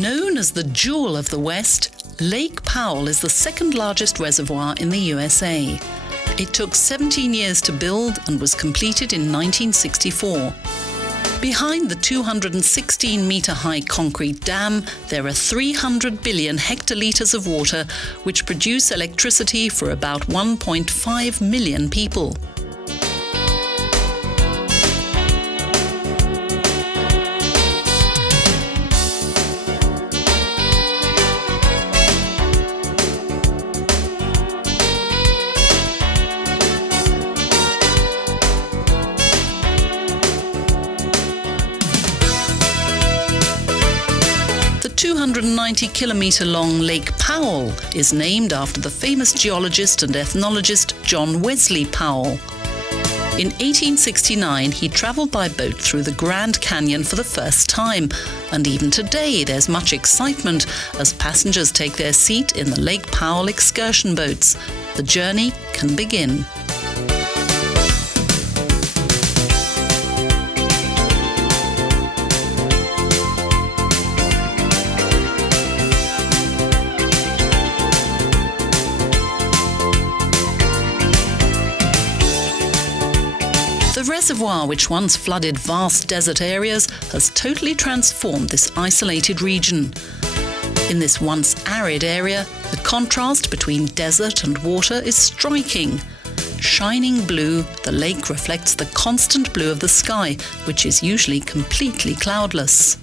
Known as the Jewel of the West, Lake Powell is the second largest reservoir in the USA. It took 17 years to build and was completed in 1964. Behind the 216-metre-high concrete dam, there are 300 billion hectolitres of water which produce electricity for about 1.5 million people. The 290-kilometre-long Lake Powell is named after the famous geologist and ethnologist John Wesley Powell. In 1869, he travelled by boat through the Grand Canyon for the first time, and even today there's much excitement as passengers take their seat in the Lake Powell excursion boats. The journey can begin. The reservoir, which once flooded vast desert areas, has totally transformed this isolated region. In this once arid area, the contrast between desert and water is striking. Shining blue, the lake reflects the constant blue of the sky, which is usually completely cloudless.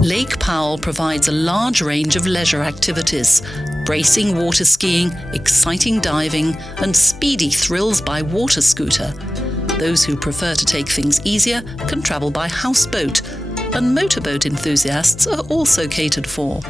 Lake Powell provides a large range of leisure activities: bracing water skiing, exciting diving, and speedy thrills by water scooter. Those who prefer to take things easier can travel by houseboat, and motorboat enthusiasts are also catered for.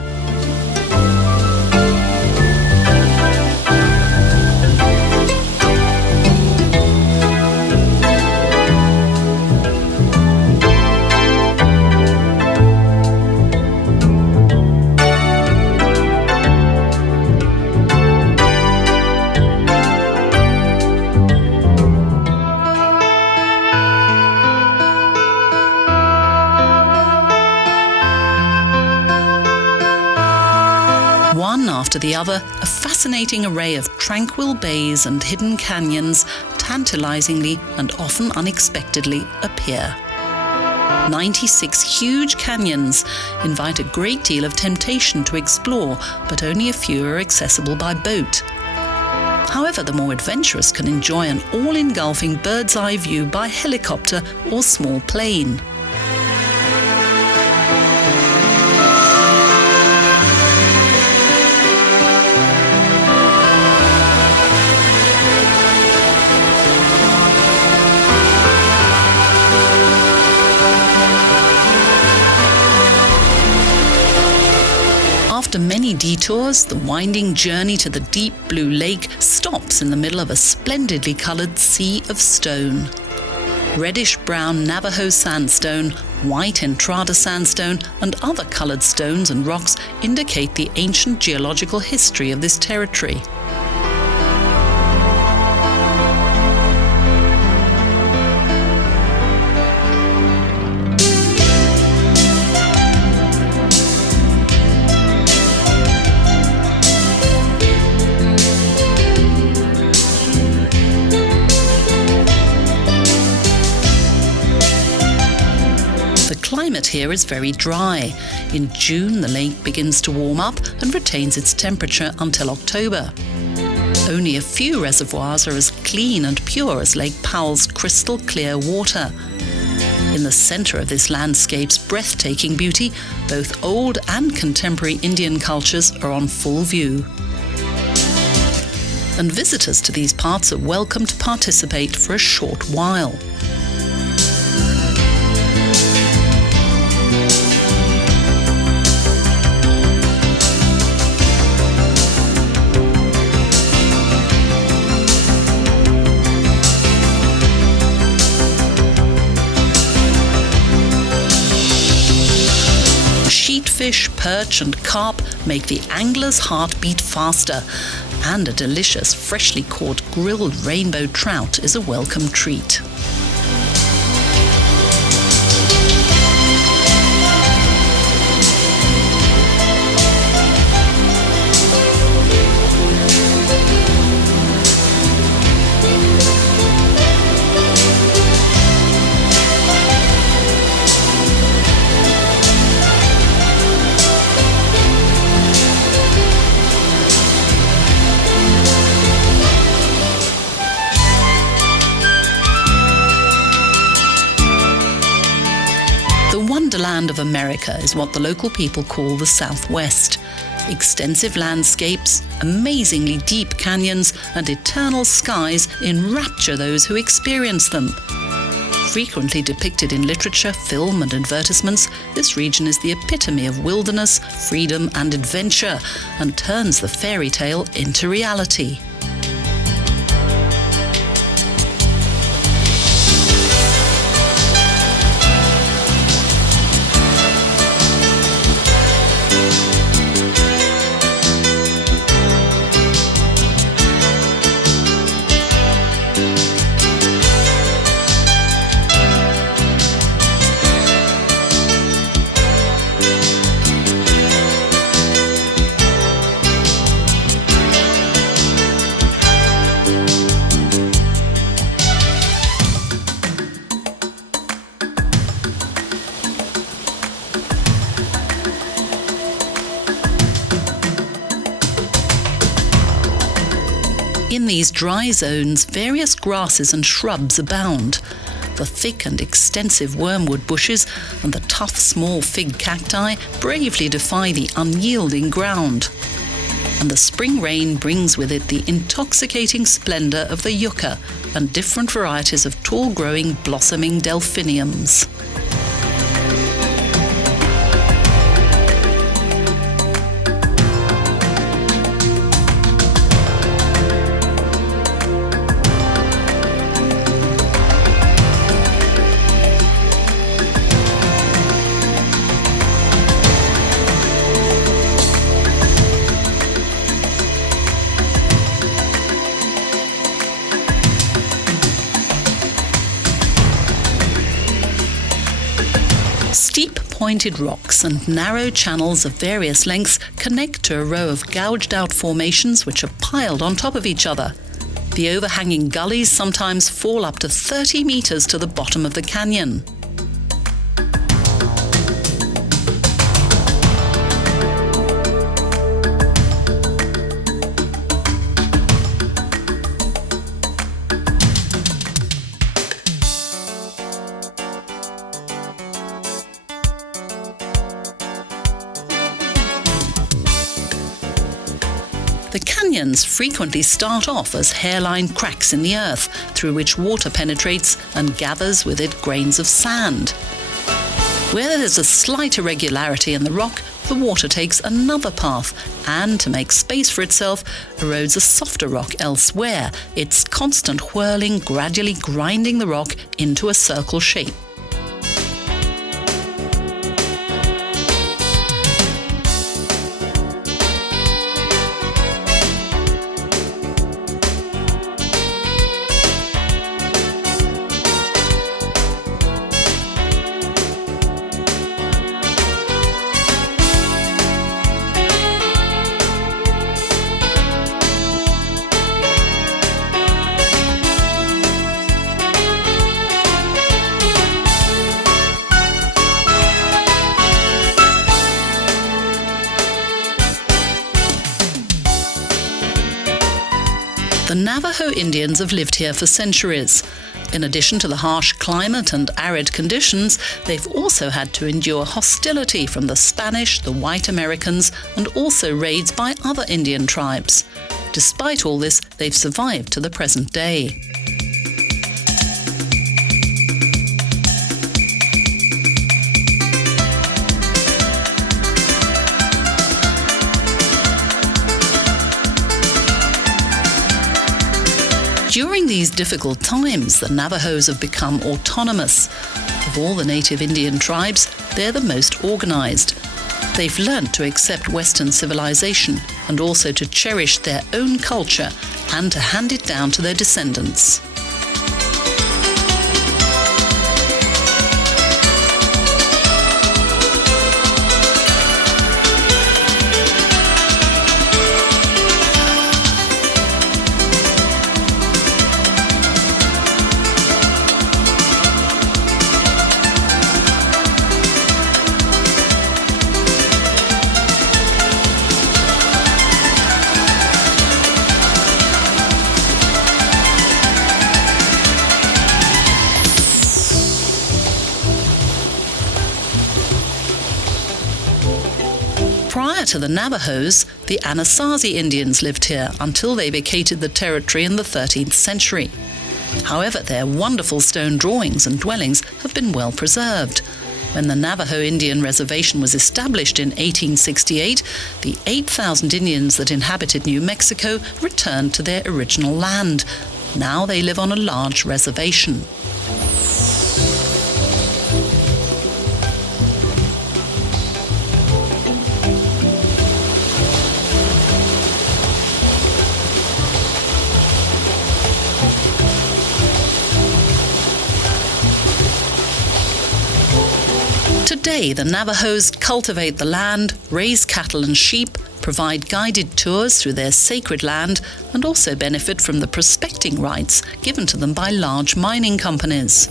One after the other, a fascinating array of tranquil bays and hidden canyons tantalizingly and often unexpectedly appear. 96 huge canyons invite a great deal of temptation to explore, but only a few are accessible by boat. However, the more adventurous can enjoy an all-engulfing bird's-eye view by helicopter or small plane. After many detours, the winding journey to the deep blue lake stops in the middle of a splendidly coloured sea of stone. Reddish-brown Navajo Sandstone, white Entrada Sandstone, and other coloured stones and rocks indicate the ancient geological history of this territory. The climate here is very dry. In June, the lake begins to warm up and retains its temperature until October. Only a few reservoirs are as clean and pure as Lake Powell's crystal clear water. In the centre of this landscape's breathtaking beauty, both old and contemporary Indian cultures are on full view. And visitors to these parts are welcome to participate for a short while. smoked fish, perch and carp make the angler's heart beat faster, and a delicious freshly caught grilled rainbow trout is a welcome treat. The Wonderland of America is what the local people call the Southwest. Extensive landscapes, amazingly deep canyons, and eternal skies enrapture those who experience them. Frequently depicted in literature, film, and advertisements, this region is the epitome of wilderness, freedom, and adventure, and turns the fairy tale into reality. In these dry zones, various grasses and shrubs abound. The thick and extensive wormwood bushes and the tough small fig cacti bravely defy the unyielding ground. And the spring rain brings with it the intoxicating splendour of the yucca and different varieties of tall-growing, blossoming delphiniums. Steep pointed rocks and narrow channels of various lengths connect to a row of gouged-out formations which are piled on top of each other. The overhanging gullies sometimes fall up to 30 meters to the bottom of the canyon. The canyons frequently start off as hairline cracks in the earth, through which water penetrates and gathers with it grains of sand. Where there's a slight irregularity in the rock, the water takes another path and, to make space for itself, erodes a softer rock elsewhere, its constant whirling gradually grinding the rock into a circle shape. The Navajo Indians have lived here for centuries. In addition to the harsh climate and arid conditions, they've also had to endure hostility from the Spanish, the white Americans, and also raids by other Indian tribes. Despite all this, they've survived to the present day. During these difficult times, the Navajos have become autonomous. Of all the native Indian tribes, they're the most organized. They've learnt to accept Western civilization and also to cherish their own culture and to hand it down to their descendants. Prior to the Navajos, the Anasazi Indians lived here until they vacated the territory in the 13th century. However, their wonderful stone drawings and dwellings have been well preserved. When the Navajo Indian Reservation was established in 1868, the 8,000 Indians that inhabited New Mexico returned to their original land. Now they live on a large reservation. Today, the Navajos cultivate the land, raise cattle and sheep, provide guided tours through their sacred land, and also benefit from the prospecting rights given to them by large mining companies.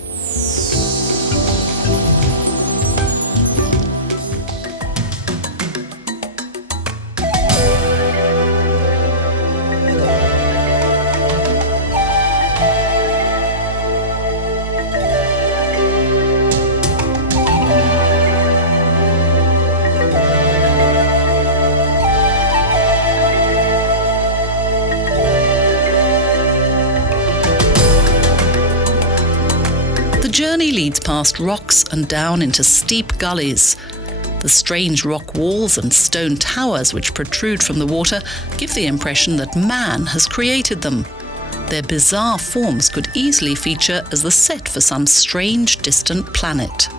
The journey leads past rocks and down into steep gullies. The strange rock walls and stone towers which protrude from the water give the impression that man has created them. Their bizarre forms could easily feature as the set for some strange, distant planet.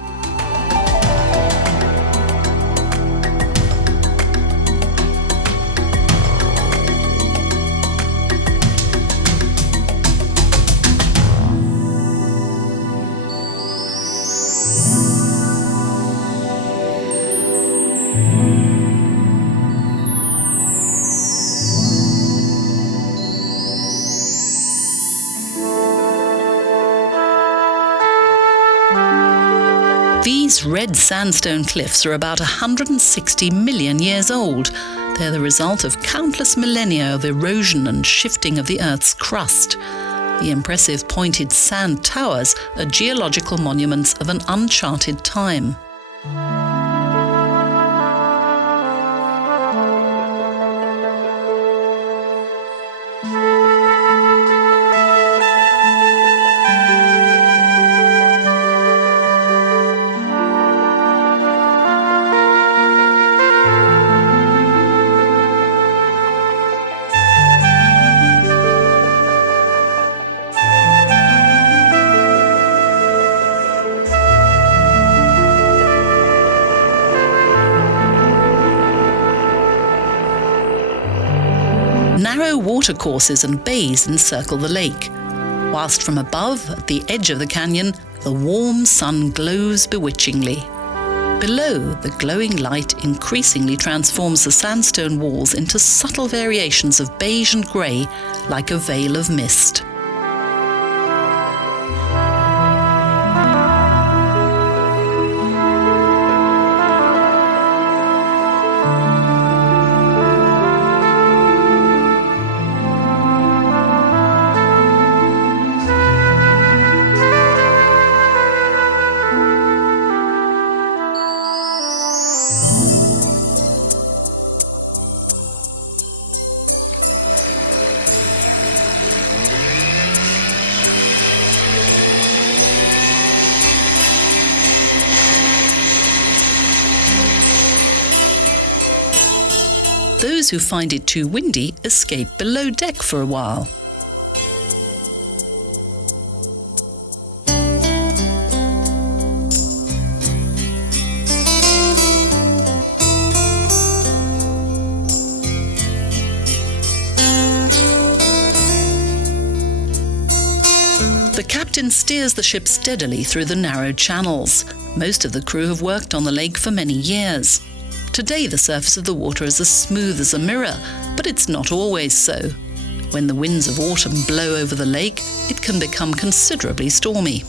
These red sandstone cliffs are about 160 million years old. They're the result of countless millennia of erosion and shifting of the Earth's crust. The impressive pointed sand towers are geological monuments of an uncharted time. Narrow watercourses and bays encircle the lake, whilst from above, at the edge of the canyon, the warm sun glows bewitchingly. Below, the glowing light increasingly transforms the sandstone walls into subtle variations of beige and grey, like a veil of mist. Those who find it too windy escape below deck for a while. captain steers the ship steadily through the narrow channels. Most of the crew have worked on the lake for many years. Today the surface of the water is as smooth as a mirror, but it's not always so. When the winds of autumn blow over the lake, it can become considerably stormy.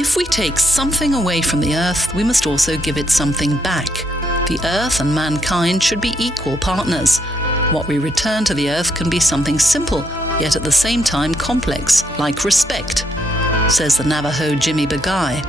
If we take something away from the Earth, we must also give it something back. The Earth and mankind should be equal partners. What we return to the Earth can be something simple, yet at the same time complex, like respect, says the Navajo Jimmy Bagay.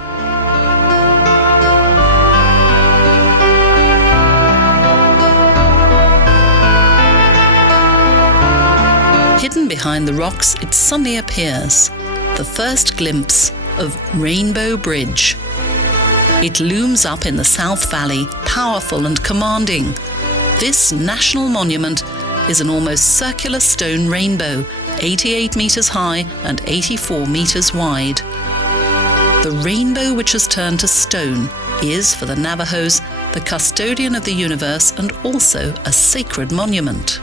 Hidden behind the rocks, it suddenly appears. The first glimpse of Rainbow Bridge. It looms up in the South Valley, powerful and commanding. This national monument is an almost circular stone rainbow, 88 meters high and 84 meters wide. The rainbow which has turned to stone is, for the Navajos, the custodian of the universe and also a sacred monument.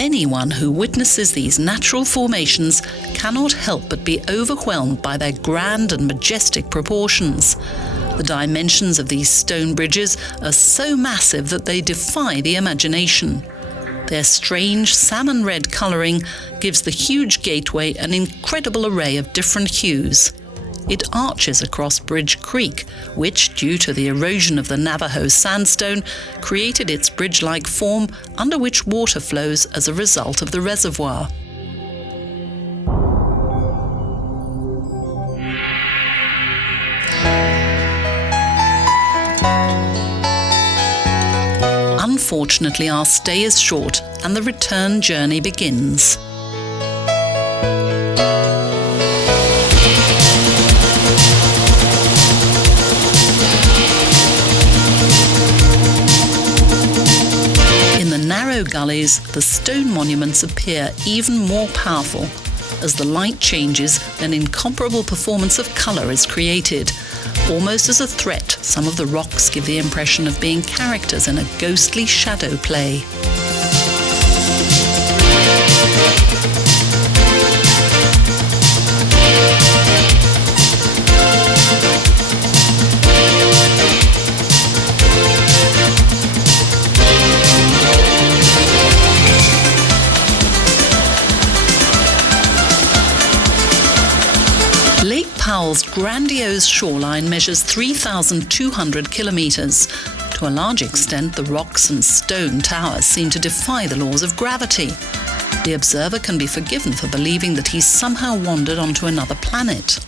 Anyone who witnesses these natural formations cannot help but be overwhelmed by their grand and majestic proportions. The dimensions of these stone bridges are so massive that they defy the imagination. Their strange salmon red colouring gives the huge gateway an incredible array of different hues. It arches across Bridge Creek, which, due to the erosion of the Navajo Sandstone, created its bridge-like form under which water flows as a result of the reservoir. Unfortunately, our stay is short and the return journey begins. Narrow gullies, the stone monuments appear even more powerful. As the light changes, an incomparable performance of colour is created. Almost as a threat, some of the rocks give the impression of being characters in a ghostly shadow play. Lake Powell's grandiose shoreline measures 3,200 kilometres. To a large extent, the rocks and stone towers seem to defy the laws of gravity. The observer can be forgiven for believing that he's somehow wandered onto another planet.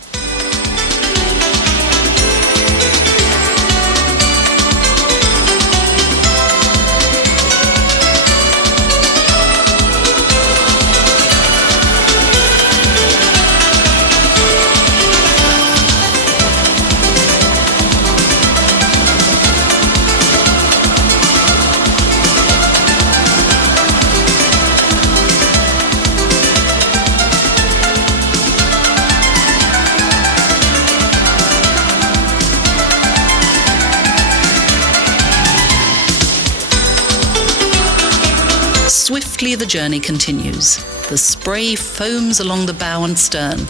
Swiftly the journey continues. The spray foams along the bow and stern.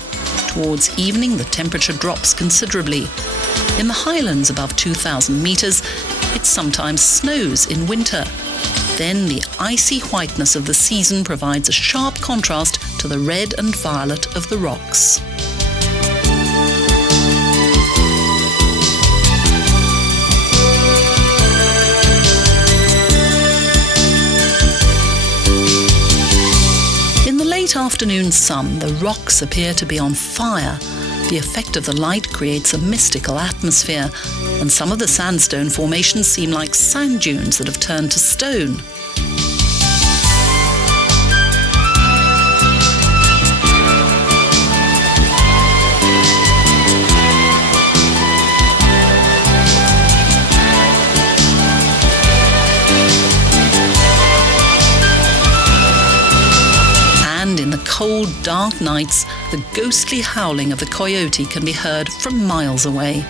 Towards evening, the temperature drops considerably. In the highlands above 2,000 meters, it sometimes snows in winter. Then the icy whiteness of the season provides a sharp contrast to the red and violet of the rocks. In the late afternoon sun, the rocks appear to be on fire. The effect of the light creates a mystical atmosphere, and some of the sandstone formations seem like sand dunes that have turned to stone. Cold, dark nights, the ghostly howling of the coyote can be heard from miles away.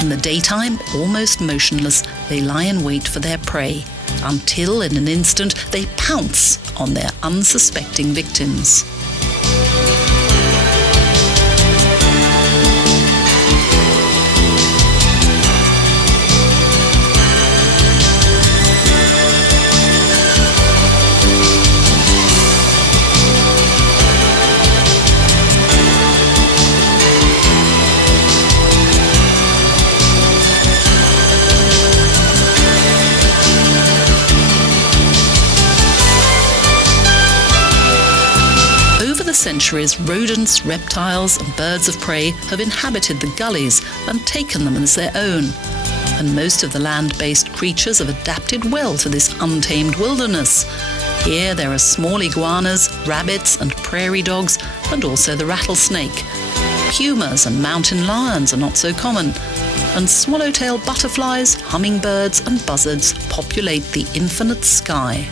In the daytime, almost motionless, they lie in wait for their prey, until in an instant they pounce on their unsuspecting victims. Centuries, rodents, reptiles and birds of prey have inhabited the gullies and taken them as their own. And most of the land-based creatures have adapted well to this untamed wilderness. Here there are small iguanas, rabbits and prairie dogs, and also the rattlesnake. Pumas and mountain lions are not so common, and swallowtail butterflies, hummingbirds and buzzards populate the infinite sky.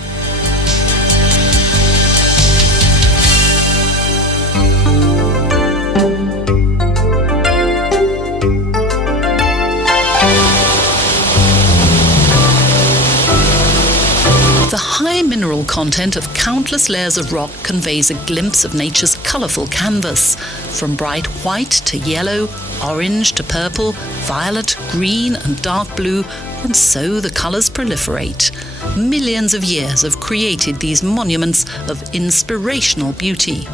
The high mineral content of countless layers of rock conveys a glimpse of nature's colourful canvas, from bright white to yellow, orange to purple, violet, green and dark blue, and so the colours proliferate. Millions of years have created these monuments of inspirational beauty.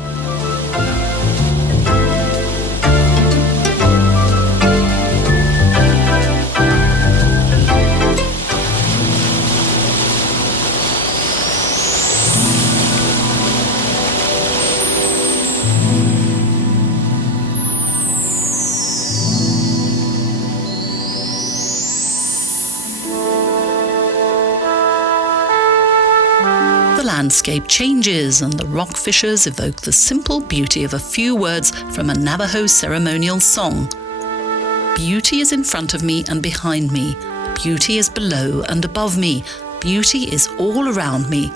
The landscape changes and the rock fissures evoke the simple beauty of a few words from a Navajo ceremonial song. Beauty is in front of me and behind me. Beauty is below and above me. Beauty is all around me.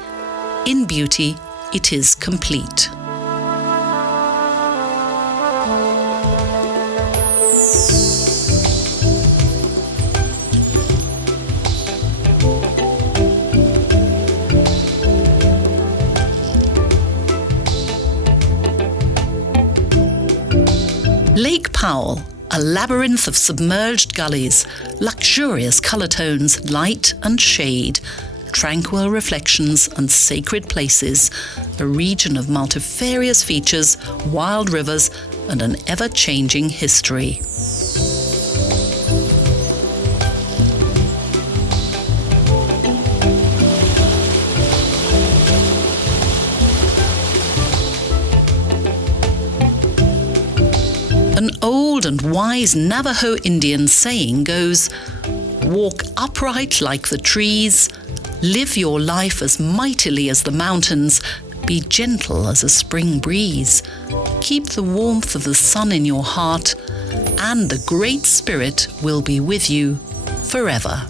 In beauty, it is complete. Lake Powell, a labyrinth of submerged gullies, luxurious colour tones, light and shade, tranquil reflections and sacred places, a region of multifarious features, wild rivers and an ever-changing history. An old and wise Navajo Indian saying goes, "Walk upright like the trees, live your life as mightily as the mountains, be gentle as a spring breeze, keep the warmth of the sun in your heart, and the Great Spirit will be with you forever."